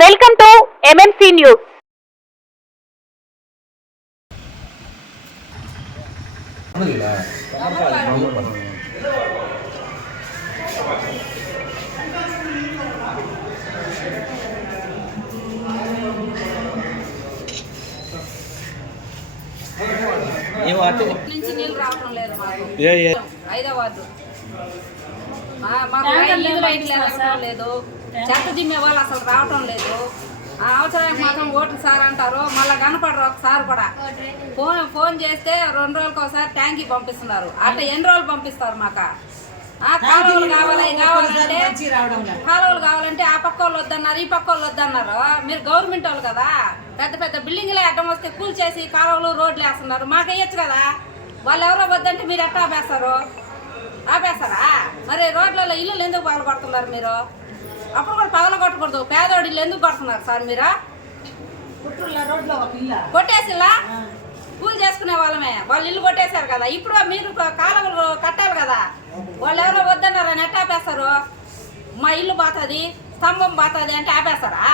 Welcome to MMC news. నుంచి నీళ్ళు రావడం లేదు మాకు. 5వ వార్డు మాకు నీళ్ళు బయటకు రావడం లేదు. చెత్త దిమ్మే వాళ్ళు అసలు రావటం లేదు. అవసరానికి మాత్రం ఓట్లు సార్ అంటారు, మళ్ళీ కనపడరు ఒకసారి కూడా. ఫోన్ చేస్తే 2 రోజులకు ఒకసారి ట్యాంకీ పంపిస్తున్నారు. అట్లా ఎన్ని రోజులు పంపిస్తారు మాకు? కాలువలు కావాలంటే ఆ పక్క వాళ్ళు వద్దన్నారు, ఈ పక్క వాళ్ళు వద్దన్నారు. మీరు గవర్నమెంట్ వాళ్ళు కదా, పెద్ద పెద్ద బిల్డింగ్లే అడ్డం వస్తే కూల్ చేసి కాలువలు రోడ్లు వేస్తున్నారు. మాకు వేయచ్చు కదా. వాళ్ళు ఎవరో వద్దంటే మీరు ఎట్లా ఆపేస్తారా? మరి రోడ్లలో ఇల్లు ఎందుకు పగల కొడుతున్నారు మీరు? అప్పుడు కూడా పగల కొట్టకూడదు. పేదోడి ఇల్లు ఎందుకు కొడుతున్నారు సార్ మీరు? కొట్టేసిలా కూల్ చేసుకునే వాళ్ళమే. వాళ్ళు ఇల్లు కొట్టేశారు కదా, ఇప్పుడు మీరు కాలువలు కట్టాలి కదా. వాళ్ళు ఎవరో వద్దన్నారని ఎట్లా ఆపేస్తారు? మా ఇల్లు పోతుంది, స్తంభం పోతుంది అంటే ఆపేస్తారా?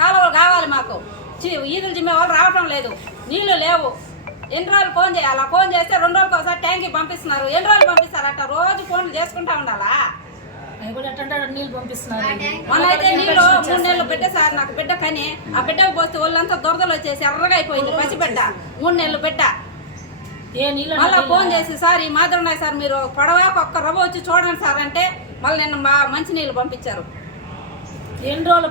కాలువలు కావాలి మాకు. ఈదులు జిమ్మే వాళ్ళు రావటం లేదు, నీళ్లు లేవు. ఎన్ని రోజులు ఫోన్ చేయాలా? ఫోన్ చేస్తే 2 రోజులకు ఒకసారి ట్యాంకీ పంపిస్తున్నారు. ఎన్ని రోజులు పంపిస్తారు? అట్లా రోజు ఫోన్లు చేసుకుంటా ఉండాలా? నీళ్ళు పంపిస్తున్నారు. మనైతే నీళ్ళు 3 నెలలు బిడ్డ సార్, నాకు బిడ్డ. కానీ ఆ బిడ్డకు పోస్తే వాళ్ళంతా దురదలు వచ్చేసి ఎర్రగా అయిపోయింది పసిబిడ్డ. 3 నెలలు బిడ్డ. మళ్ళీ ఫోన్ చేసి సార్ ఈ మాత్రం ఉన్నాయి సార్, మీరు పొడవాకు ఒక్క రవ్వ వచ్చి చూడండి సార్ అంటే మళ్ళీ నిన్న మంచి నీళ్ళు పంపించారు. ఎన్ని రోజులు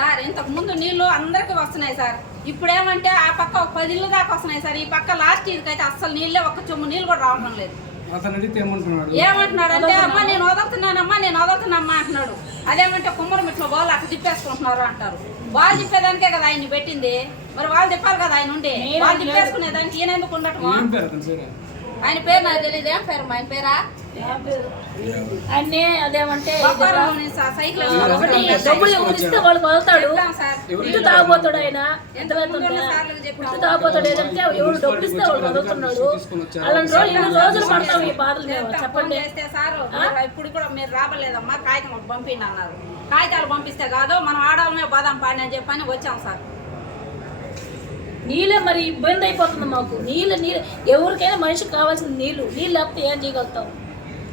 సార్ ఇంతకు ముందు నీళ్లు అందరికి వస్తున్నాయి సార్. ఇప్పుడు ఏమంటే ఆ పక్క ఒక 10 ఇళ్ళు దాకా వస్తున్నాయి సార్. ఈ పక్క లాస్ట్ ఇయర్కి అయితే అస్సలు నీళ్ళే ఒక్క చెమ్ము నీళ్ళు కూడా రావడం లేదు. ఏమంటున్నాడు అంటే అమ్మా నేను వదులుతున్నానమ్మా అంటున్నాడు. అదేమంటే కుమ్మరమిట్లో వాళ్ళు అక్కడ తిప్పేసుకుంటున్నారు అంటారు. వాళ్ళు తిప్పేదానికే కదా ఆయన్ని పెట్టింది. మరి వాళ్ళు తిప్పాలి కదా ఆయన ఉండి. వాళ్ళు తిప్పేసుకునేదానికి ఈయన ఎందుకు ఉండటం? ఆయన పేరు నాకు తెలియదు. ఏం పేరు ఆయన పేరా? అదేమంటే సైకిల్ ఇస్తే వాళ్ళు వదులుతాడు. ఇటు తాగుపోతాడు ఆయన. ఎంత తాగుపోతాడు ఏదంటే ఎవరు డబ్బులు ఇస్తే వాళ్ళు వదులుతున్నాడు. అలాంటి రోజులు పడతాం ఈ బాధలు. చెప్పండి సార్. ఇప్పుడు కూడా మీరు రాబలేదమ్మా, కాగితం పంపిండి అన్నారు. కాగితాలు పంపిస్తే కాదు, మనం ఆడవాళ్ళమే బాదం పాడి అని చెప్పని వచ్చాం సార్. నీళ్ళే మరి ఇబ్బంది అయిపోతుంది మాకు. నీళ్ళు ఎవరికైనా మనిషికి కావాల్సిన నీళ్ళు లేకపోతే ఏం చేయగలుగుతాం?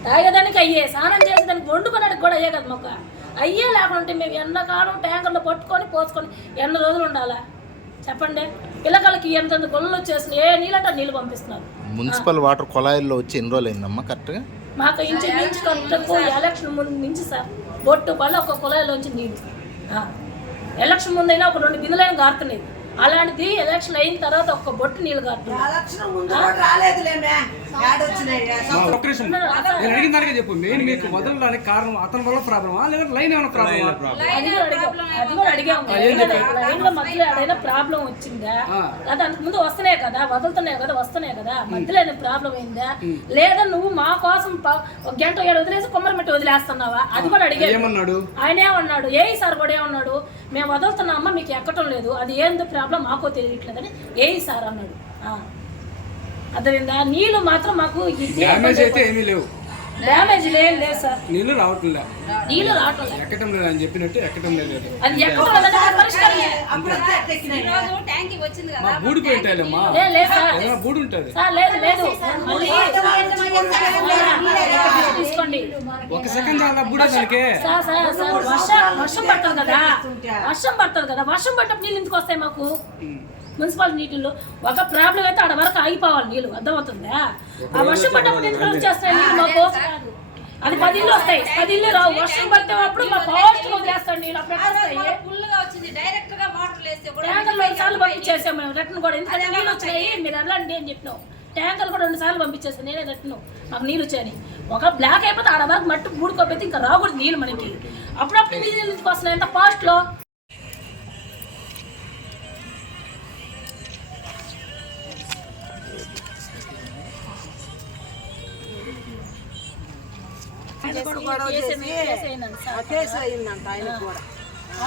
తాగేదానికి అయ్యే, స్నానం చేసేదానికి వండుకోవడానికి కూడా అయ్యే కదా మాకు. అయ్యే లేకుంటే మేము ఎండాకాలం ట్యాంకర్లో పట్టుకొని పోసుకొని ఎన్ని రోజులు ఉండాలా చెప్పండి? పిల్లకాయలకి ఎంత గొల్లలు వచ్చేసిన ఏ నీళ్ళంటే నీళ్ళు పంపిస్తున్నారు. మున్సిపల్ వాటర్ కొలాయిల్లో వచ్చి ఎన్ని రోజులు అయిందమ్మా కరెక్ట్గా? మాకు ఇంచు కరెక్ట్గా ఎలక్షన్ ముందు నుంచి సార్ బొట్టు పళ్ళు ఒక కుళాయిలోంచి నీళ్ళు. ఎలక్షన్ ముందైనా ఒక 2 బిందులైనా గారుతున్నాయి. అలాంటిది ఎలక్షన్ అయిన తర్వాత ఒక్క బొట్టు నీళ్ళు కాదు. అడిగిన దానికే చెప్పు. మెయిన్ మీకు వదలడానికి కారణం అతని వల్ల ప్రాబ్లమా లేదా లైన్ ఏమైనా ప్రాబ్లమా? అది కూడా అడిగాము. లైన్లో మధ్యలో ఏదైనా ప్రాబ్లం వచ్చిందా? లేదా అంతకు ముందు వస్తున్నాయి కదా, వస్తున్నాయి కదా, మధ్యలో ఏదైనా ప్రాబ్లం అయిందా? లేదా నువ్వు మా కోసం 1 గంట 7 వదిలేసి కొమ్మరమెట్టి వదిలేస్తున్నావా? అది కూడా అడిగాడు. ఆయన ఏమన్నాడు? ఏఈ సార్ కూడా ఏమన్నాడు? మేము వదులుతున్నామా, మీకు ఎక్కటం లేదు, అది ఏందో ప్రాబ్లం మాకో తెలియట్లేదని ఏఈ సార్ అన్నాడు. అర్థమైందా? నీళ్ళు మాత్రం మాకు డ్యామేజ్ అయితే ఏమీ లేవు. డ్యామేజ్ లేదు సార్. నీళ్ళు రావట్లేదు ఎక్కటం లేదు అని చెప్పినట్టు ఎక్కటం లేదు. అది బూడి పెట్టాలమ్మా, బూడి ఉంటుంది తీసుకోండి. 1 సెకండ్ చాలా బూడి దానికి. వర్షం పడుతుంది కదా, వర్షం పడ్డప్పుడు నీళ్ళు ఎందుకు వస్తాయి మాకు? మున్సిపాలిటీ నీటిల్లో ఒక ప్రాబ్లం అయితే ఆడ వరకు ఆగిపోవాలి నీళ్ళు. అర్థమవుతుందా? ఆ వర్షం పడ్డప్పుడు ఎందుకు వచ్చేస్తాయి నీళ్ళు మాకు? అది 10 ఇళ్ళు వస్తాయి, 10 ఇళ్ళు రావు. వర్షం పట్టేటప్పుడు మా ఫాస్ట్ వదిలేస్తాడు నీళ్ళు. అప్పుడు ట్యాంకర్లు 2 సార్లు పంపించేసాం మేము రిటర్న్ కూడా. ఎందుకంటే నీళ్ళు వచ్చినాయి మీరు వెళ్ళండి అని చెప్పినాం. ట్యాంకర్లు కూడా 2 సార్లు పంపించేస్తాను నేనే రిటర్న్. మాకు నీళ్ళు వచ్చాయని ఒక బ్లాక్ అయిపోతే ఆడ వరకు మట్టి బూడుకోపోతే ఇంకా రాకూడదు నీళ్ళు మనకి. అప్పుడప్పుడు నీళ్ళు ఎందుకు వస్తున్నాయి ఎంత ఫాస్ట్లో?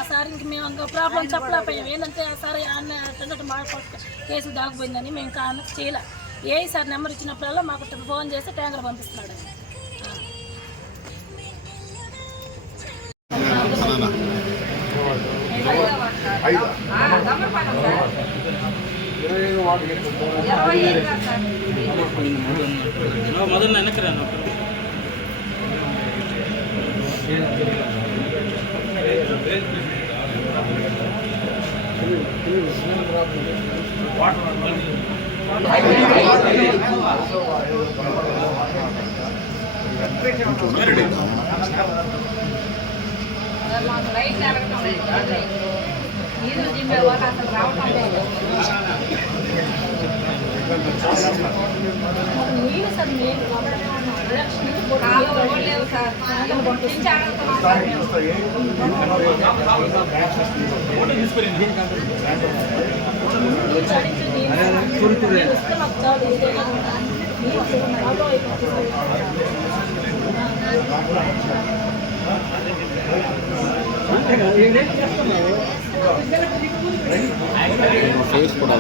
సార్ ఇంక మేము ఇంకా ప్రాబ్లం చెప్పలేకపోయాం. ఏంటంటే సార్ అన్నట్టు మాట్లాడుకో కేసు దాగిపోయిందని మేము ఇంకా చేయలే. ఏ సార్ నెంబర్ ఇచ్చినప్పుడల్లా మాకు ఫోన్ చేస్తే ట్యాంకర్ పంపిస్తున్నాడు. 25 కాదు సార్. మొదలు వెనక్కి రాను మాకు లైట్ జరగటం లేదు. నీళ్ళు దింపే వాళ్ళు అసలు రావటం లేదు. నీళ్ళు సార్ నీళ్ళు కాలువ కూడా లేవు సార్. నుంచి ఆడుతున్నాం సార్ మేము. ఫేస్ కూడా